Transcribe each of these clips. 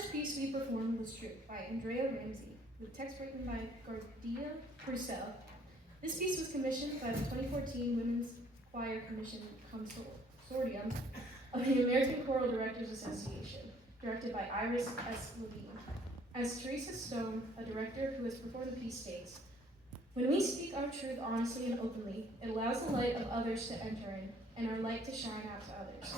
first piece we performed was Truth by Andrea Ramsey, with text written by Gardia Purcell. This piece was commissioned by the 2014 Women's Choir Commission Consortium of the American Choral Directors Association, directed by Iris S. Levine. As Teresa Stone, a director who has performed the piece, states, "When we speak our truth honestly and openly, it allows the light of others to enter in, and our light to shine out to others.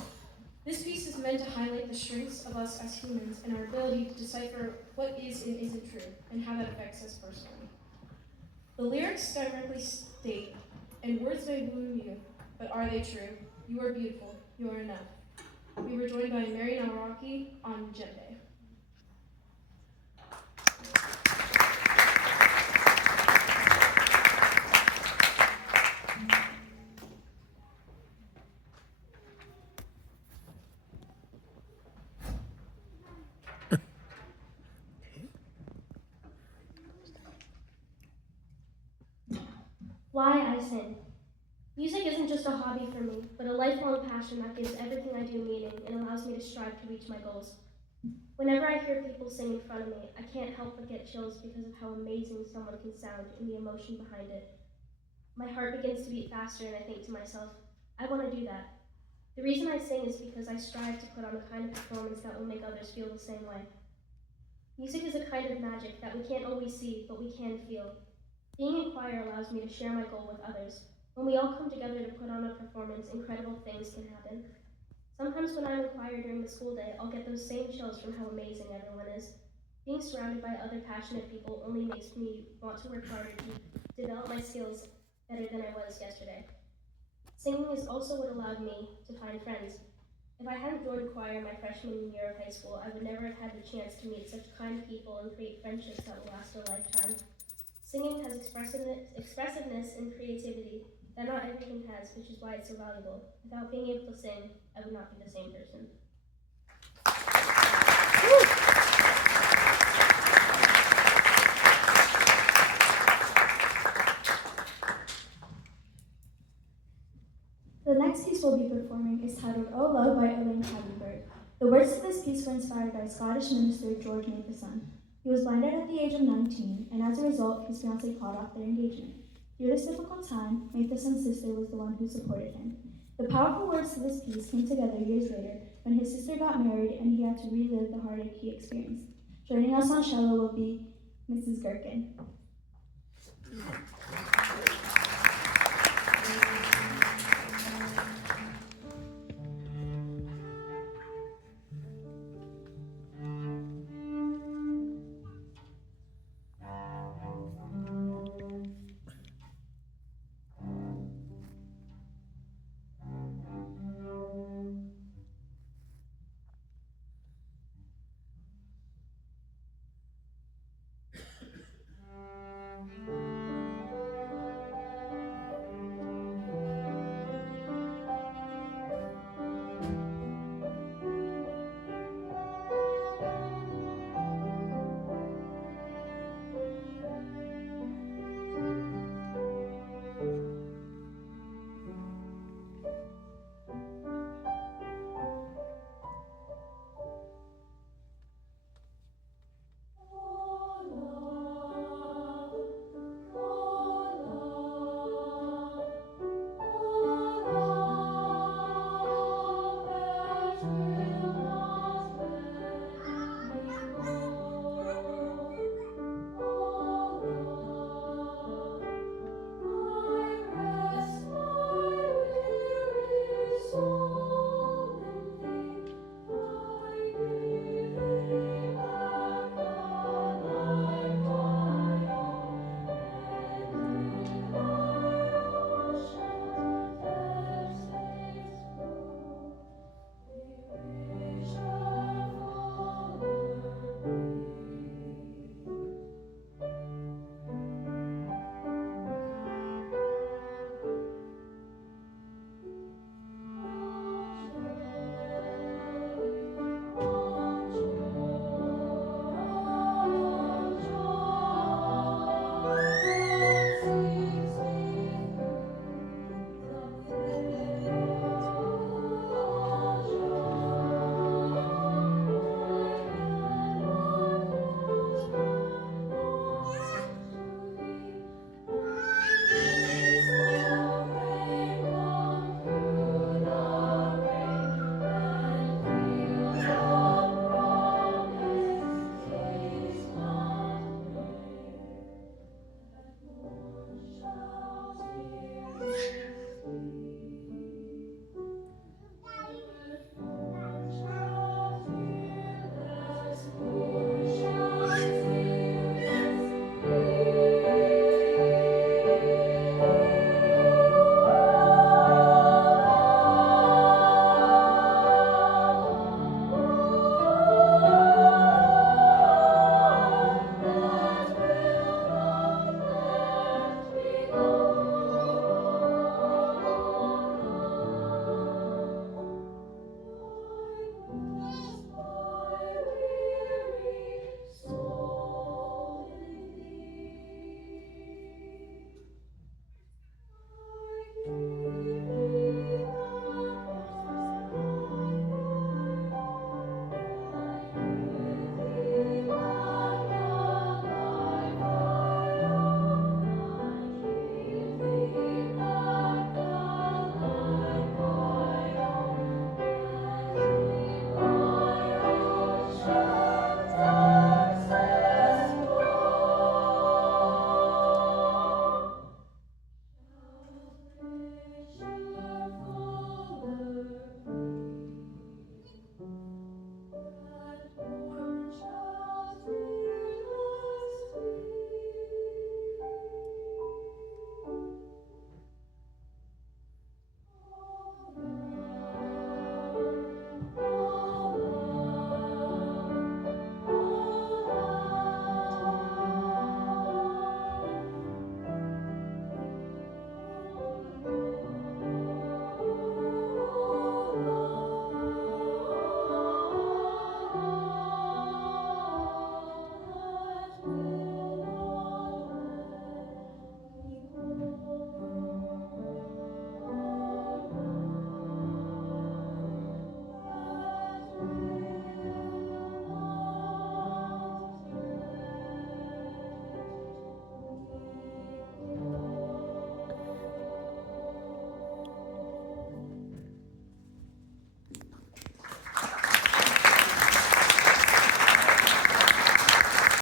This piece is meant to highlight the strengths of us as humans and our ability to decipher what is and isn't true, and how that affects us personally." The lyrics directly state, "And words may wound you, but are they true? You are beautiful, you are enough." We were joined by Mary Nawrocki on djembe. Why I sing. Music isn't just a hobby for me, but a lifelong passion that gives everything I do meaning and allows me to strive to reach my goals. Whenever I hear people sing in front of me, I can't help but get chills because of how amazing someone can sound and the emotion behind it. My heart begins to beat faster and I think to myself, I want to do that. The reason I sing is because I strive to put on the kind of performance that will make others feel the same way. Music is a kind of magic that we can't always see, but we can feel. Being in choir allows me to share my goal with others. When we all come together to put on a performance, incredible things can happen. Sometimes when I'm in choir during the school day, I'll get those same chills from how amazing everyone is. Being surrounded by other passionate people only makes me want to work harder to develop my skills better than I was yesterday. Singing is also what allowed me to find friends. If I hadn't joined choir my freshman year of high school, I would never have had the chance to meet such kind people and create friendships that will last a lifetime. Singing has expressiveness and creativity that not everything has, which is why it's so valuable. Without being able to sing, I would not be the same person. The next piece we'll be performing is titled "Oh Love" by Elaine Caddenberg. The words to this piece were inspired by Scottish minister George Matheson. He was blinded at the age of 19, and as a result, his fiancée called off their engagement. Through this difficult time, Matheson's sister was the one who supported him. The powerful words to this piece came together years later when his sister got married and he had to relive the heartache he experienced. Joining us on cello will be Mrs. Gherkin.